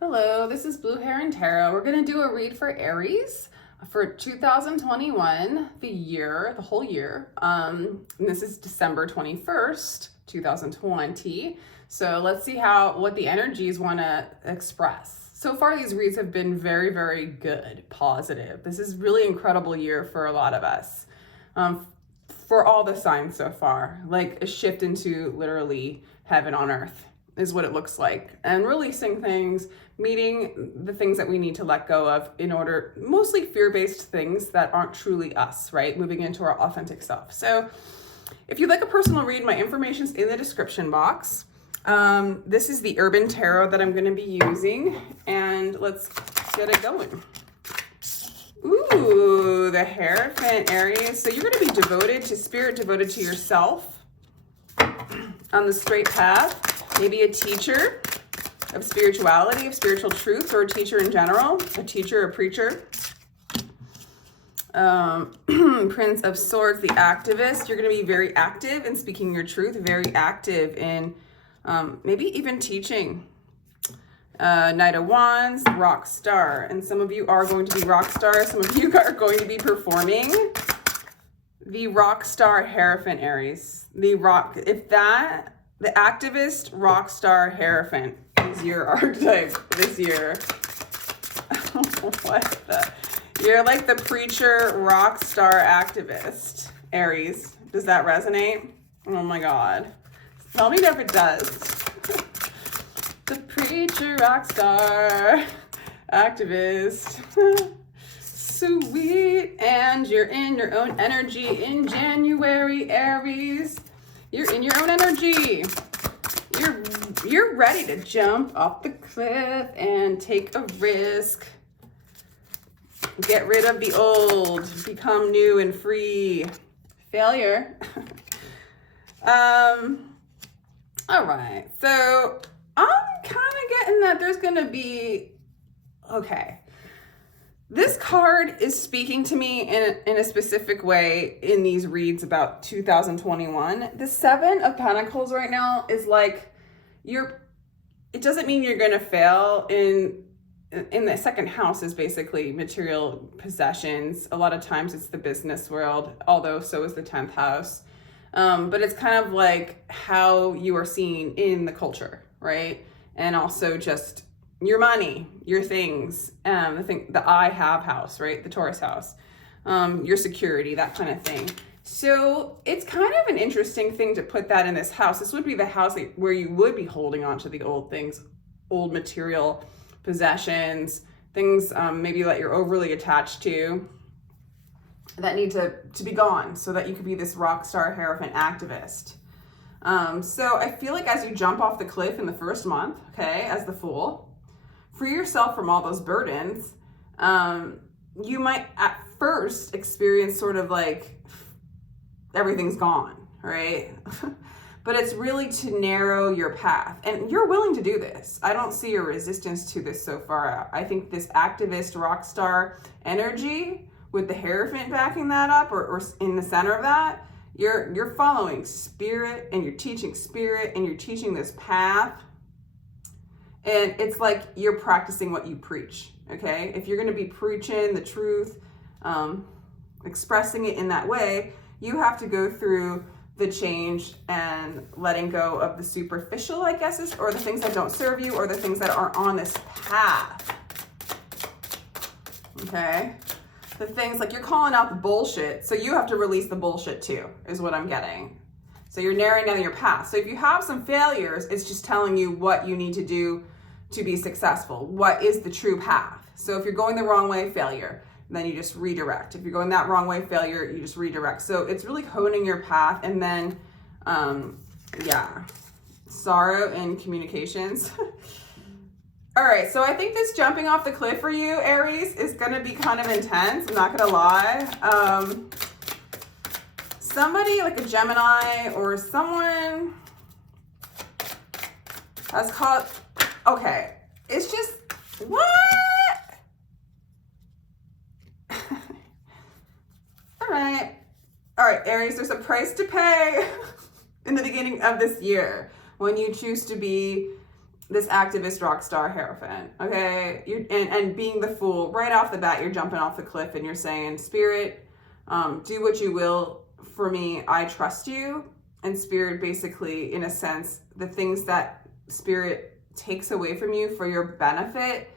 Hello, this is Heron Tarot. We're going to do a read for Aries for 2021, the whole year. And this is December 21st, 2020. So let's see what the energies want to express. So far, these reads have been very, very good, positive. This is really incredible year for a lot of us. For all the signs so far, like a shift into literally heaven on earth is what it looks like, and releasing things, meeting the things that we need to let go of in order, mostly fear-based things that aren't truly us, right? Moving into our authentic self. So if you'd like a personal read, my information's in the description box. This is the Urban Tarot that I'm going to be using, and let's get it going. Ooh, the Hierophant, Aries. So you're going to be devoted to spirit, devoted to yourself, on the straight path. Maybe a teacher of spirituality, of spiritual truth, or a teacher in general, a teacher, a preacher. Prince of Swords, the activist. You're going to be very active in speaking your truth, very active in maybe even teaching. Knight of Wands, rock star. And some of you are going to be rock stars. Some of you are going to be performing. The rock star Hierophant, Aries. The activist rock star Hierophant is your archetype this year. What the? You're like the preacher rock star activist, Aries. Does that resonate? Oh my God. Tell me if it does. The preacher rock star activist. Sweet. And you're in your own energy in January, Aries. You're in your own energy. You're ready to jump off the cliff and take a risk. Get rid of the old, become new and free. Failure. All right. So I'm kind of getting that there's going to be, okay. This card is speaking to me in a specific way in these reads about 2021. The Seven of Pentacles right now is like, it doesn't mean you're going to fail in the second house is basically material possessions. A lot of times it's the business world, although so is the 10th house. But it's kind of like how you are seen in the culture, right? And also just your money, your things, the I have house, right? The Taurus house, your security, that kind of thing. So it's kind of an interesting thing to put that in this house. This would be the house where you would be holding on to the old things, old material possessions, things maybe that you're overly attached to that need to be gone so that you could be this rock star Hierophant activist. So I feel like as you jump off the cliff in the first month, okay, as the Fool, free yourself from all those burdens. You might at first experience sort of like everything's gone, right? But it's really to narrow your path. And you're willing to do this. I don't see a resistance to this so far. I think this activist rock star energy with the Hierophant backing that up or in the center of that, you're following spirit and you're teaching spirit and you're teaching this path. And it's like you're practicing what you preach, okay? If you're going to be preaching the truth, expressing it in that way, you have to go through the change and letting go of the superficial, I guess, or the things that don't serve you or the things that aren't on this path, okay? The things like you're calling out the bullshit, so you have to release the bullshit too, is what I'm getting. So you're narrowing down your path. So if you have some failures, it's just telling you what you need to do to be successful. What is the true path? So if you're going the wrong way, failure, then you just redirect. If you're going that wrong way, failure, you just redirect. So it's really honing your path. And then, sorrow in communications. All right, so I think this jumping off the cliff for you, Aries, is gonna be kind of intense, I'm not gonna lie. Somebody like a Gemini or someone has caught, okay, it's just, what? All right, Aries, there's a price to pay in the beginning of this year when you choose to be this activist rock star Hierophant, okay? And being the Fool, right off the bat, you're jumping off the cliff and you're saying, Spirit, do what you will for me. I trust you. And Spirit, basically, in a sense, the things that Spirit takes away from you for your benefit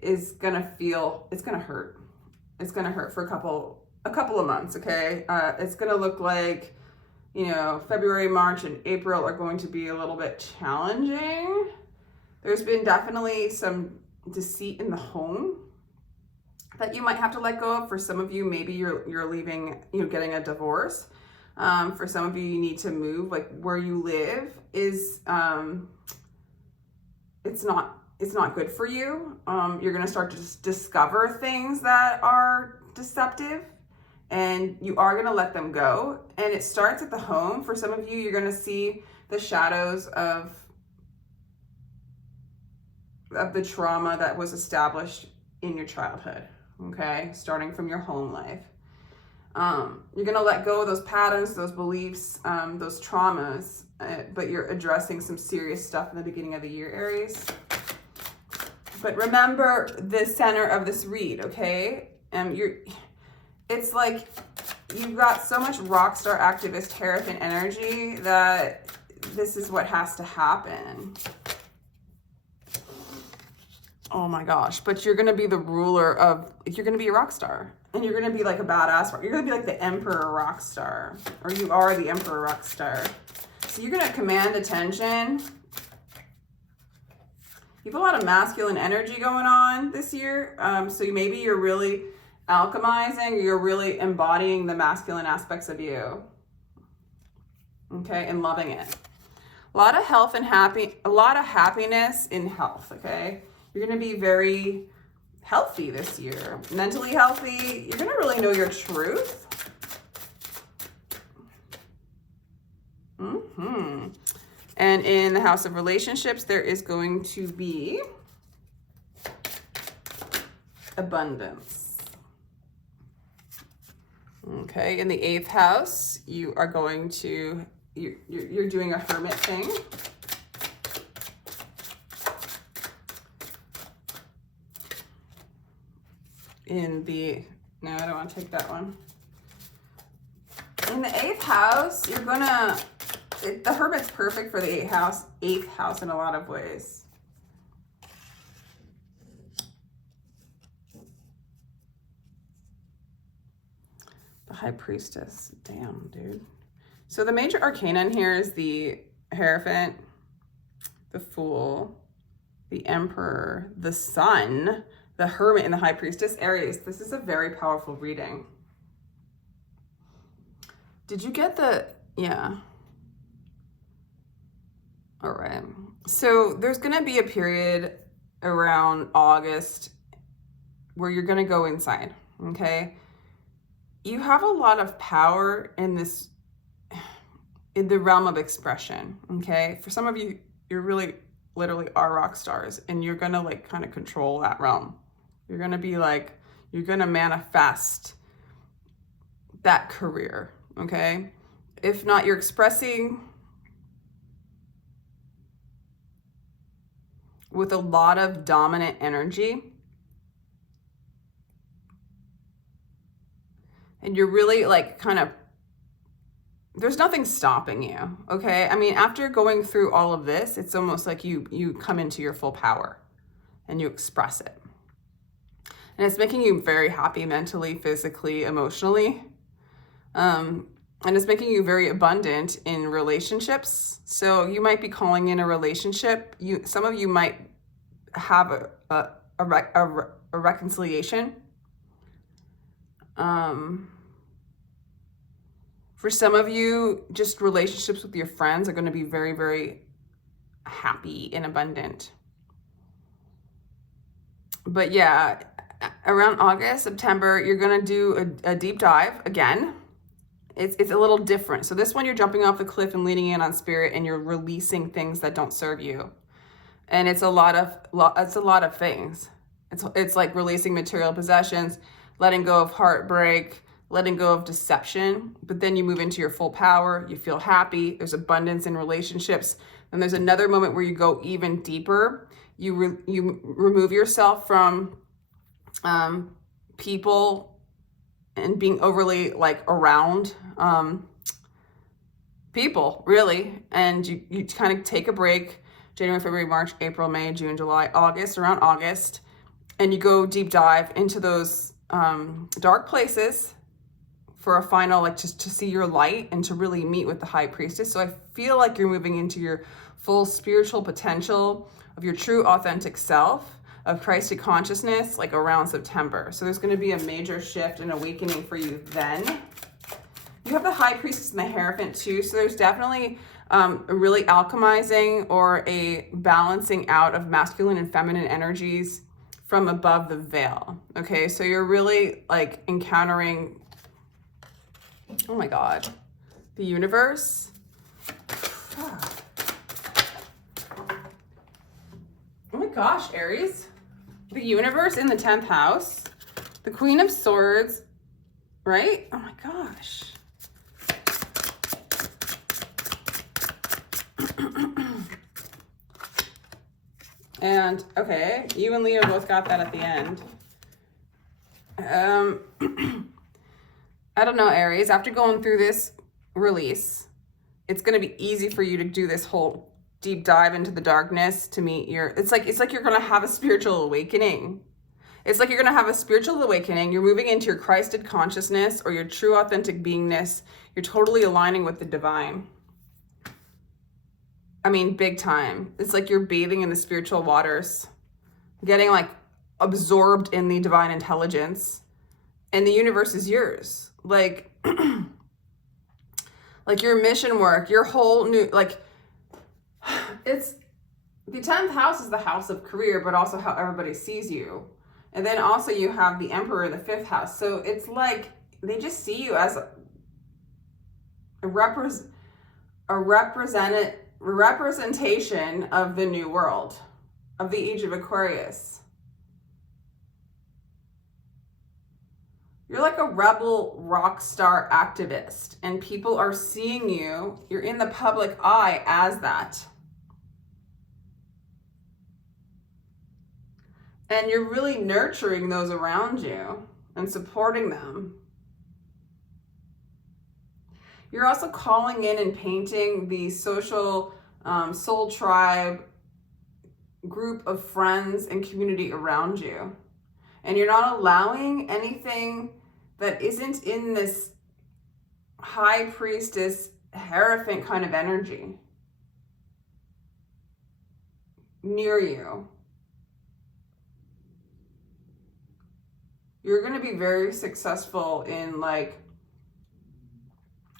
is gonna it's gonna hurt. It's gonna hurt for a couple of months, okay? It's gonna look like, you know, February, March, and April are going to be a little bit challenging. There's been definitely some deceit in the home that you might have to let go of. For some of you, maybe you're leaving, you're getting a divorce. For some of you, you need to move. Like where you live is, it's not good for you. You're gonna start to just discover things that are deceptive, and you are gonna let them go. And it starts at the home. For some of you, you're gonna see the shadows of the trauma that was established in your childhood, okay? Starting from your home life. You're gonna let go of those patterns, those beliefs, those traumas, but you're addressing some serious stuff in the beginning of the year, Aries. But remember the center of this read, okay? It's like you've got so much rockstar activist Hierophant energy that this is what has to happen. Oh my gosh, but you're gonna be the ruler of, you're gonna be a rock star. And you're gonna be like a badass, you're gonna be like the emperor rock star. Or you are the emperor rock star. So you're gonna command attention. You have a lot of masculine energy going on this year. So maybe you're really alchemizing, you're really embodying the masculine aspects of you. Okay, and loving it. A lot of health and a lot of happiness in health, okay? You're gonna be very healthy this year. Mentally healthy. You're gonna really know your truth. And in the house of relationships, there is going to be abundance. Okay, in the 8th house, you are going to, you're doing a hermit thing. No, I don't want to take that one. In the 8th house, you're gonna, the hermit's perfect for the 8th house in a lot of ways. The High Priestess, damn, dude. So the major arcana in here is the Hierophant, the Fool, the Emperor, the Sun, the Hermit, and the High Priestess. Aries, this is a very powerful reading. Did you get yeah. All right. So there's going to be a period around August where you're going to go inside, okay? You have a lot of power in the realm of expression, okay? For some of you, you're really literally are rock stars, and you're going to like kind of control that realm. You're going to be like, you're going to manifest that career, okay? If not, you're expressing with a lot of dominant energy. And you're really like kind of, there's nothing stopping you, okay? I mean, after going through all of this, it's almost like you come into your full power and you express it. And it's making you very happy mentally, physically, emotionally. And it's making you very abundant in relationships. So you might be calling in a relationship. Some of you might have a reconciliation. For some of you, just relationships with your friends are going to be very, very happy and abundant. But yeah, around August, September, you're going to do a deep dive again. It's a little different. So this one, you're jumping off the cliff and leaning in on spirit, and you're releasing things that don't serve you. And it's a lot of things. It's like releasing material possessions, letting go of heartbreak, letting go of deception. But then you move into your full power. You feel happy. There's abundance in relationships. Then there's another moment where you go even deeper. You remove yourself from people and being overly like around people, really. And you kind of take a break, January, February, March, April, May, June, July, August, around August, and you go deep dive into those dark places for a final, like just to see your light and to really meet with the High Priestess. So I feel like you're moving into your full spiritual potential of your true authentic self, of Christed consciousness, like around September. So there's going to be a major shift and awakening for you then. You have the High Priestess and the Hierophant too. So there's definitely a really alchemizing or a balancing out of masculine and feminine energies from above the veil. Okay, so you're really like encountering, oh my God, the universe. Oh my gosh, Aries. The universe in the 10th house. The Queen of Swords, right? Oh my gosh. And, okay, you and Leo both got that at the end. I don't know, Aries, after going through this release, it's going to be easy for you to do this whole deep dive into the darkness to meet your, it's like you're going to have a spiritual awakening. It's like you're going to have a spiritual awakening. You're moving into your Christed consciousness or your true authentic beingness. You're totally aligning with the divine. I mean, big time. It's like you're bathing in the spiritual waters, getting like absorbed in the divine intelligence, and the universe is yours. Like, like your mission work, your whole new, like, it's, the 10th house is the house of career, but also how everybody sees you. And then also you have the Emperor in the 5th house. So it's like, they just see you as a representation of the new world, of the age of Aquarius. You're like a rebel rock star activist, and people are seeing you. You're in the public eye as that. And you're really nurturing those around you and supporting them. You're also calling in and painting the social soul tribe group of friends and community around you. And you're not allowing anything that isn't in this High Priestess, Hierophant kind of energy near you. You're going to be very successful in like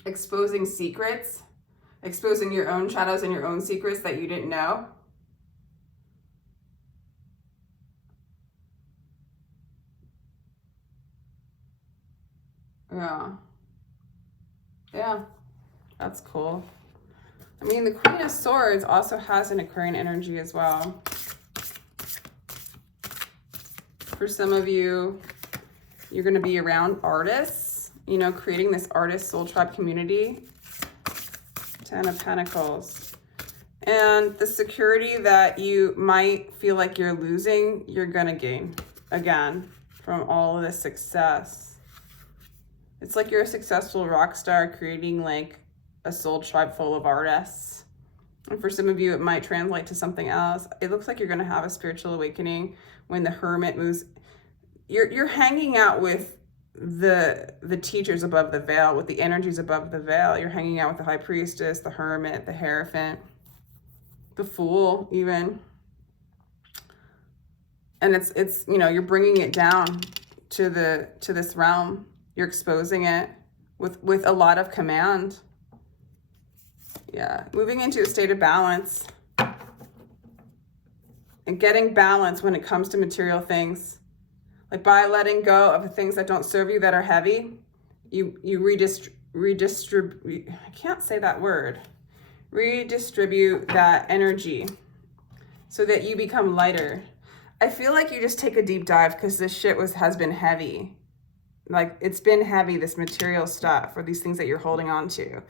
exposing secrets, exposing your own shadows and your own secrets that you didn't know. Yeah, that's cool. I mean, the Queen of Swords also has an Aquarian energy as well. For some of you, you're going to be around artists, you know, creating this artist soul tribe community. 10 of Pentacles. And the security that you might feel like you're losing, you're going to gain again from all of this success. It's like you're a successful rock star creating like a soul tribe full of artists. And for some of you, it might translate to something else. It looks like you're going to have a spiritual awakening when the Hermit moves. You're hanging out with the teachers above the veil, with the energies above the veil. You're hanging out with the High Priestess, the Hermit, the Hierophant, the Fool even. And it's you know, you're bringing it down to this realm. You're exposing it with a lot of command. Yeah, moving into a state of balance and getting balance when it comes to material things. Like by letting go of the things that don't serve you, that are heavy, you redistribute, I can't say that word, redistribute that energy so that you become lighter. I feel like you just take a deep dive because this shit has been heavy. Like it's been heavy, this material stuff or these things that you're holding on to.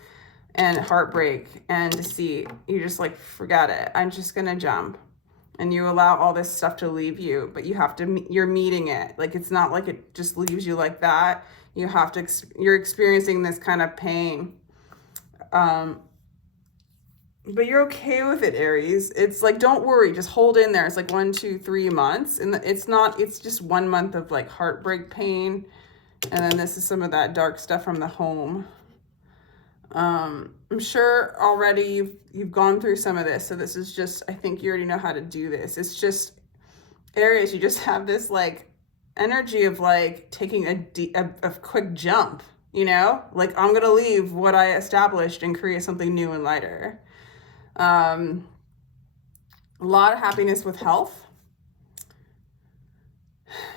and heartbreak, and deceit. You just like, forget it. I'm just going to jump. And you allow all this stuff to leave you, but you have to, you're meeting it. Like, it's not like it just leaves you like that. You have to, you're experiencing this kind of pain. But you're okay with it, Aries. It's like, don't worry, just hold in there. It's like 1, 2, 3 months. And it's just 1 month of like heartbreak pain. And then this is some of that dark stuff from the home. I'm sure already you've gone through some of this. So this is just, I think you already know how to do this. It's just, Aries, you just have this like energy of like taking a quick jump, you know? Like, I'm going to leave what I established and create something new and lighter. A lot of happiness with health,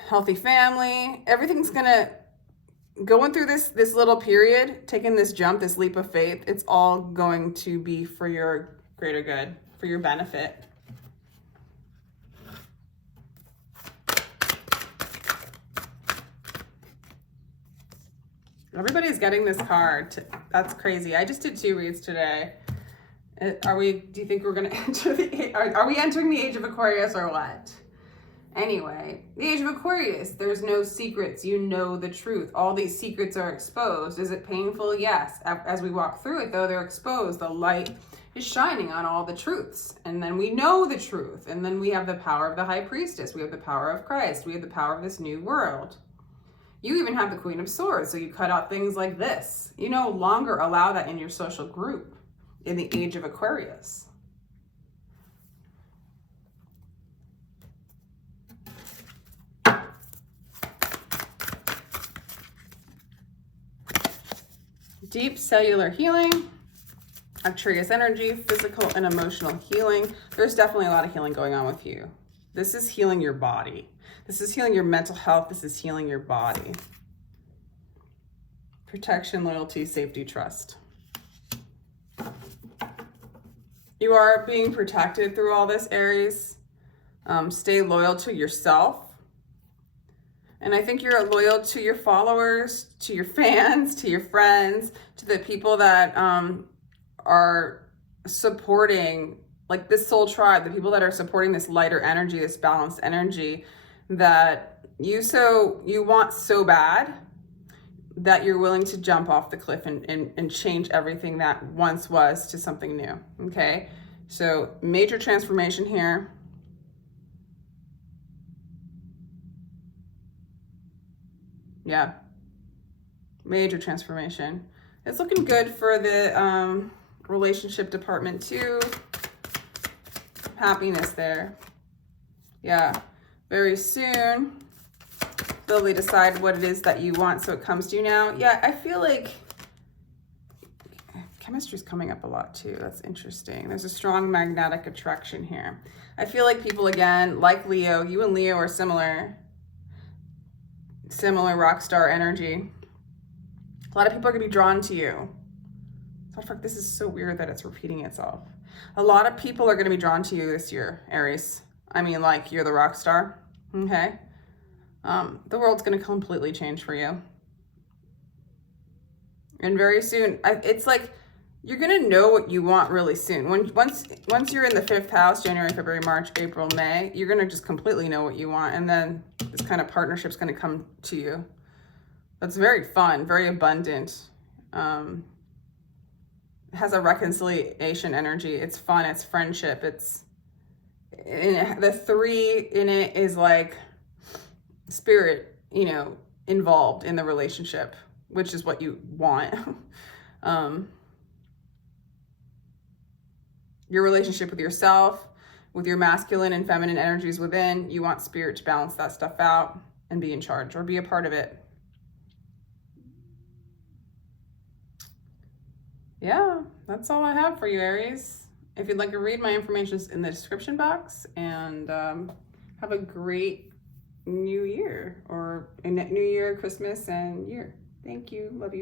healthy family. Everything's gonna, going through this little period, taking this jump, this leap of faith, it's all going to be for your greater good, for your benefit. Everybody's getting this card. That's crazy. I just did 2 reads today. Do you think we're going to enter are we entering the age of Aquarius or what? Anyway, the age of Aquarius, there's no secrets. You know the truth. All these secrets are exposed. Is it painful? Yes. As we walk through it, though, they're exposed. The light is shining on all the truths. And then we know the truth. And then we have the power of the High Priestess. We have the power of Christ. We have the power of this new world. You even have the Queen of Swords. So you cut out things like this. You no longer allow that in your social group. In the age of Aquarius. Deep cellular healing, Arcturus energy, physical and emotional healing. There's definitely a lot of healing going on with you. This is healing your body. This is healing your mental health. This is healing your body. Protection, loyalty, safety, trust. You are being protected through all this, Aries. Stay loyal to yourself. And I think you're loyal to your followers, to your fans, to your friends, to the people that are supporting, like this soul tribe, the people that are supporting this lighter energy, this balanced energy that you want so bad that you're willing to jump off the cliff and change everything that once was to something new, okay? So major transformation here. Yeah, major transformation. It's looking good for the relationship department too. Happiness there. Yeah, very soon. Slowly decide what it is that you want so it comes to you now. Yeah, I feel like chemistry's coming up a lot too. That's interesting. There's a strong magnetic attraction here. I feel like people, again, like Leo, you and Leo are similar rock star energy. A lot of people are gonna be drawn to you. This is so weird that it's repeating itself. A lot of people are gonna be drawn to you this year, Aries. I mean, like, you're the rock star, okay? The world's going to completely change for you. And very soon, it's like, you're going to know what you want really soon. Once you're in the 5th house, January, February, March, April, May, you're going to just completely know what you want. And then this kind of partnership's going to come to you. That's very fun, very abundant. It has a reconciliation energy. It's fun, it's friendship. The 3 in it is like spirit, involved in the relationship, which is what you want. Your relationship with yourself, with your masculine and feminine energies within, you want spirit to balance that stuff out and be in charge or be a part of it. Yeah, that's all I have for you, Aries. If you'd like to read, my information is in the description box, and have a great new year, or a new year, Christmas and year. Thank you. Love you.